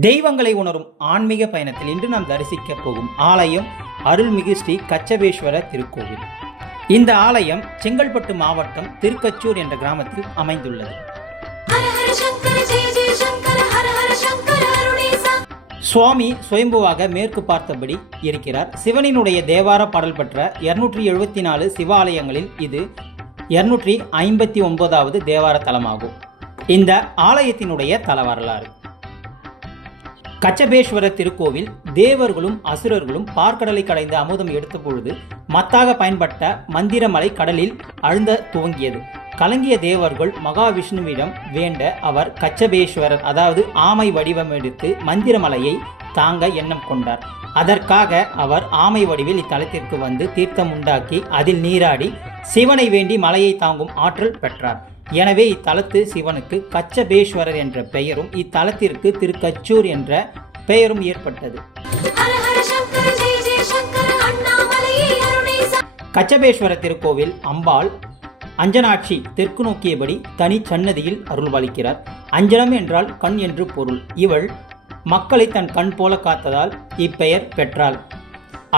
தெய்வங்களை உணரும் ஆன்மீக பயணத்தில் இன்று நாம் தரிசிக்க போகும் ஆலயம் அருள்மிகு ஸ்ரீ கச்சபேஸ்வர திருக்கோவில். இந்த ஆலயம் செங்கல்பட்டு மாவட்டம் திருக்கச்சூர் என்ற கிராமத்தில் அமைந்துள்ளது. சுவாமி சுயம்புவாக மேற்கு பார்த்தபடி இருக்கிறார். சிவனினுடைய தேவார பாடல் பெற்ற இருநூற்றி எழுபத்தி நாலு சிவாலயங்களில் இது இருநூற்றி ஐம்பத்தி ஒன்பதாவது தேவார தலமாகும். இந்த ஆலயத்தினுடைய தல வரலாறு கச்சபேஸ்வர திருக்கோவில் தேவர்களும் அசுரர்களும் பார்க்கடலை கடைந்த அமுதம் எடுத்த பொழுது மத்தாக பயன்பட்ட மந்திரமலை கடலில் அழுந்த துவங்கியது. கலங்கிய தேவர்கள் மகாவிஷ்ணுவிடம் வேண்ட அவர் கச்சபேஸ்வரர் அதாவது ஆமை வடிவம் எடுத்து மந்திரமலையை தாங்க எண்ணம் கொண்டார். அதற்காக அவர் ஆமை வடிவில் இத்தலத்திற்கு வந்து தீர்த்தம் உண்டாக்கி அதில் நீராடி சிவனை வேண்டி மலையை தாங்கும் ஆற்றல் பெற்றார். எனவே இத்தலத்து சிவனுக்கு கச்சபேஸ்வரர் என்ற பெயரும் இத்தலத்திற்கு திருக்கச்சூர் என்ற பெயரும் ஏற்பட்டது. கச்சபேஸ்வர திருக்கோவில் அம்பாள் அஞ்சனாட்சி தெற்கு நோக்கியபடி தனி சன்னதியில் அருள்பாலிக்கிறார் அஞ்சனம் என்றால் கண் என்று பொருள். இவள் மக்களை தன் கண் போல காத்ததால் இப்பெயர் பெற்றாள்.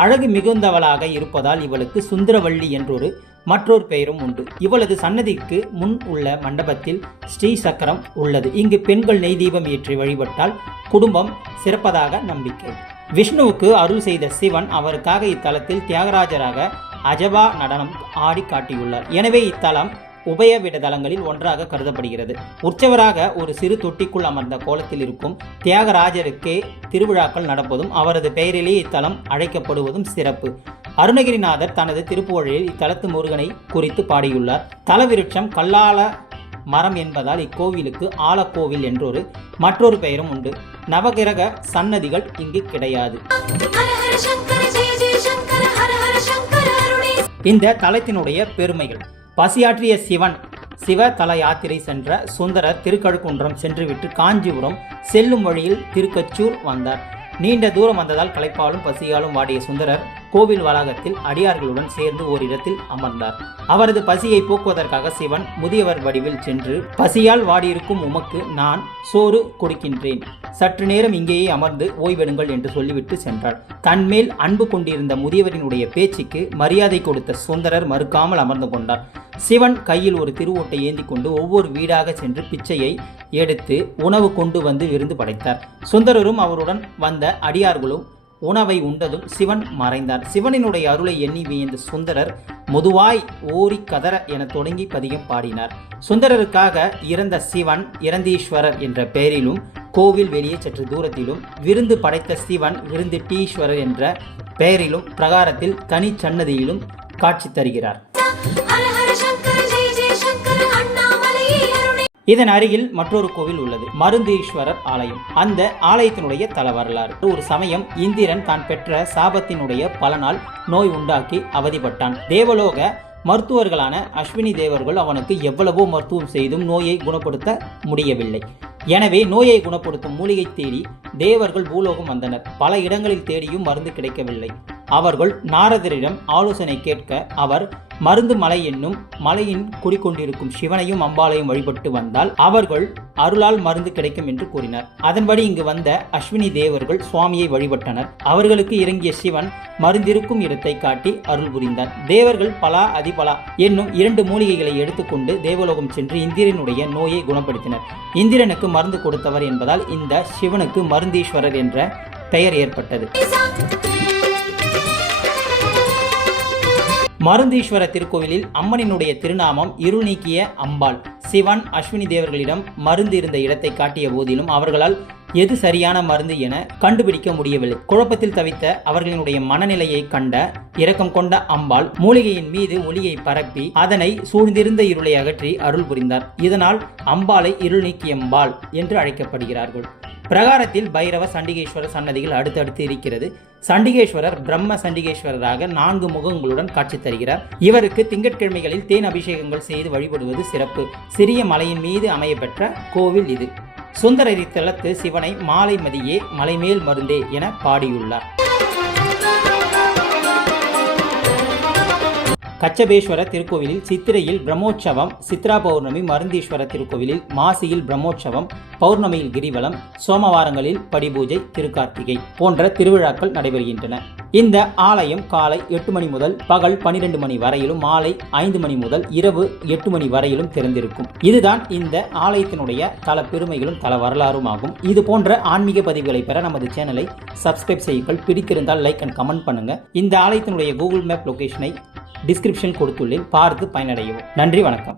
அழகு மிகுந்தவளாக இருப்பதால் இவளுக்கு சுந்தரவள்ளி என்றொரு மற்றொரு பெயரும் உண்டு. இவளது சன்னதிக்கு முன் உள்ள மண்டபத்தில் ஸ்ரீ சக்கரம் உள்ளது. இங்கு பெண்கள் நெய் தீபம் ஏற்றி வழிபட்டால் குடும்பம் சிறப்பதாக நம்பிக்கை. விஷ்ணுவுக்கு அருள் செய்த சிவன் அவருக்காக இத்தலத்தில் தியாகராஜராக அஜபா நடனம் ஆடி காட்டியுள்ளார். எனவே இத்தலம் உபயவிட தலங்களில் ஒன்றாக கருதப்படுகிறது. உற்சவராக ஒரு சிறு தொட்டிக்குள் அமர்ந்த கோலத்தில் இருக்கும் தியாகராஜருக்கே திருவிழாக்கள் நடப்பதும் அவரது பெயரிலே இத்தலம் அழைக்கப்படுவதும் சிறப்பு. அருணகிரிநாதர் தனது திருப்புகழில் இத்தலத்து முருகனை குறித்து பாடியுள்ளார். தலவிருட்சம் கல்லால மரம் என்பதால் இக்கோவிலுக்கு ஆலக்கோவில் என்றொரு மற்றொரு பெயரும் உண்டு. நவகிரக சன்னதிகள் இங்கு கிடையாது. இந்த தலத்தினுடைய பெருமைகள். பசியாற்றிய சிவன் சிவ தல யாத்திரை சென்ற சுந்தரர் திருக்கழுக்குன்றம் சென்றுவிட்டு காஞ்சிபுரம் செல்லும் வழியில் திருக்கச்சூர் வந்தார். நீண்ட தூரம் வந்ததால் களைப்பாலும் பசியாலும் வாடிய சுந்தரர் கோவில் வளாகத்தில் அடியார்களுடன் சேர்ந்து ஓரிடத்தில் அமர்ந்தார். அவரது பசியை போக்குவதற்காக சிவன் முதியவர் வடிவில் சென்று பசியால் வாடியிருக்கும் உமக்கு நான் சோறு கொடுக்கின்றேன். சற்று நேரம் இங்கேயே அமர்ந்து ஓய்வெடுங்கள் என்று சொல்லிவிட்டு சென்றார். தன்மேல் அன்பு கொண்டிருந்த முதியவரினுடைய பேச்சுக்கு மரியாதை கொடுத்த சுந்தரர் மறுக்காமல் அமர்ந்து கொண்டார். சிவன் கையில் ஒரு திருவோட்டை ஏந்தி கொண்டு ஒவ்வொரு வீடாக சென்று பிச்சையை எடுத்து உணவு கொண்டு வந்து விருந்து படைத்தார். சுந்தரரும் அவருடன் வந்த அடியார்களும் உணவை உண்டதும் சிவன் மறைந்தார். சிவனினுடைய அருளை எண்ணி வியந்த சுந்தரர் முதுவாய் ஓரி கதற என தொடங்கி பதிகம் பாடினார். சுந்தரருக்காக இறந்த சிவன் இறந்தீஸ்வரர் என்ற பெயரிலும் கோவில் வெளியே சற்று தூரத்திலும் விருந்து படைத்த சிவன் விருந்து டீஸ்வரர் என்ற பெயரிலும் பிரகாரத்தில் தனி சன்னதியிலும் காட்சி தருகிறார். இதன் அருகில் மற்றொரு கோவில் உள்ளது மருந்தீஸ்வரர் ஆலயம். அந்த ஆலயத்தினுடைய தல வரலாறு. ஒரு சமயம் இந்திரன் தான் பெற்ற சாபத்தினுடைய பலனால் நோய் உண்டாக்கி அவதிப்பட்டான். தேவலோக மருத்துவர்களான அஸ்வினி தேவர்கள் அவனுக்கு எவ்வளவோ மருத்துவம் செய்தும் நோயை குணப்படுத்த முடியவில்லை. எனவே நோயை குணப்படுத்தும் மூலிகை தேடி தேவர்கள் பூலோகம் வந்தனர். பல இடங்களில் தேடியும் மருந்து கிடைக்கவில்லை. அவர்கள் நாரதரிடம் ஆலோசனை கேட்க அவர் மருந்து மலை என்னும் மலையின் குடிக்கொண்டிருக்கும் சிவனையும் அம்பாளையும் வழிபட்டு வந்தால் அவர்கள் அருளால் மருந்து கிடைக்கும் என்று கூறினார். அதன்படி இங்கு வந்த அஸ்வினி தேவர்கள் சுவாமியை வழிபட்டனர். அவர்களுக்கு இறங்கிய சிவன் மருந்திருக்கும் இடத்தை காட்டி அருள் புரிந்தார். தேவர்கள் பலா அதிபலா என்னும் இரண்டு மூலிகைகளை எடுத்துக்கொண்டு தேவலோகம் சென்று இந்திரனுடைய நோயை குணப்படுத்தினர். இந்திரனுக்கு மருந்து கொடுத்தவர் என்பதால் இந்த சிவனுக்கு மருந்தீஸ்வரர் என்ற பெயர் ஏற்பட்டது. மருந்தீஸ்வர திருக்கோவிலில் அம்மனினுடைய திருநாமம் இருள் நீக்கிய அம்பாள். சிவன் அஸ்வினி தேவர்களிடம் மருந்து இருந்த இடத்தை காட்டிய போதிலும் அவர்களால் எது சரியான மருந்து என கண்டுபிடிக்க முடியவில்லை. குழப்பத்தில் தவித்த அவர்களினுடைய மனநிலையை கண்ட இரக்கம் கொண்ட அம்பாள் மூலிகையின் மீது ஒளியை பரப்பி அதனை சூழ்ந்திருந்த இருளை அகற்றி அருள் புரிந்தார். இதனால் அம்பாளை இருள் நீக்கியம்பாள் என்று அழைக்கப்படுகிறார்கள். பிரகாரத்தில் பைரவ சண்டிகேஸ்வரர் சன்னதிகள் அடுத்தடுத்து இருக்கிறது. சண்டிகேஸ்வரர் பிரம்ம சண்டிகேஸ்வரராக நான்கு முகங்களுடன் காட்சி தருகிறார். இவருக்கு திங்கட்கிழமைகளில் தேன் அபிஷேகங்கள் செய்து வழிபடுவது சிறப்பு. சிறிய மலையின் மீது அமையப்பெற்ற கோவில் இது. சுந்தரரி தளத்து சிவனை மாலை மதியே மலைமேல் மருந்தே என பாடியுள்ளார். கச்சபேஸ்வர திருக்கோவிலில் சித்திரையில் பிரம்மோற்சவம் சித்ரா பௌர்ணமி மருந்தீஸ்வர திருக்கோவிலில் மாசியில் பிரம்மோற்சவம் பௌர்ணமியில் கிரிவலம் சோமவாரங்களில் படிபூஜை திருக்கார்த்திகை போன்ற திருவிழாக்கள் நடைபெறுகின்றன. இந்த ஆலயம் காலை எட்டு மணி முதல் பகல் பனிரெண்டு மணி வரையிலும் மாலை ஐந்து மணி முதல் இரவு எட்டு மணி வரையிலும் திறந்திருக்கும். இதுதான் இந்த ஆலயத்தினுடைய தல பெருமைகளும் தல வரலாறும் ஆகும் இது போன்ற ஆன்மீக பதிவுகளை பெற நமது சேனலை சப்ஸ்கிரைப் செய்யுங்கள். பிடித்திருந்தால் லைக் அண்ட் கமெண்ட் பண்ணுங்க. இந்த ஆலயத்தினுடைய கூகுள் மேப் லொகேஷனை டிஸ்கிரிப்ஷன் கொடுத்துள்ளேன். பார்த்து பயனடையவும். நன்றி வணக்கம்.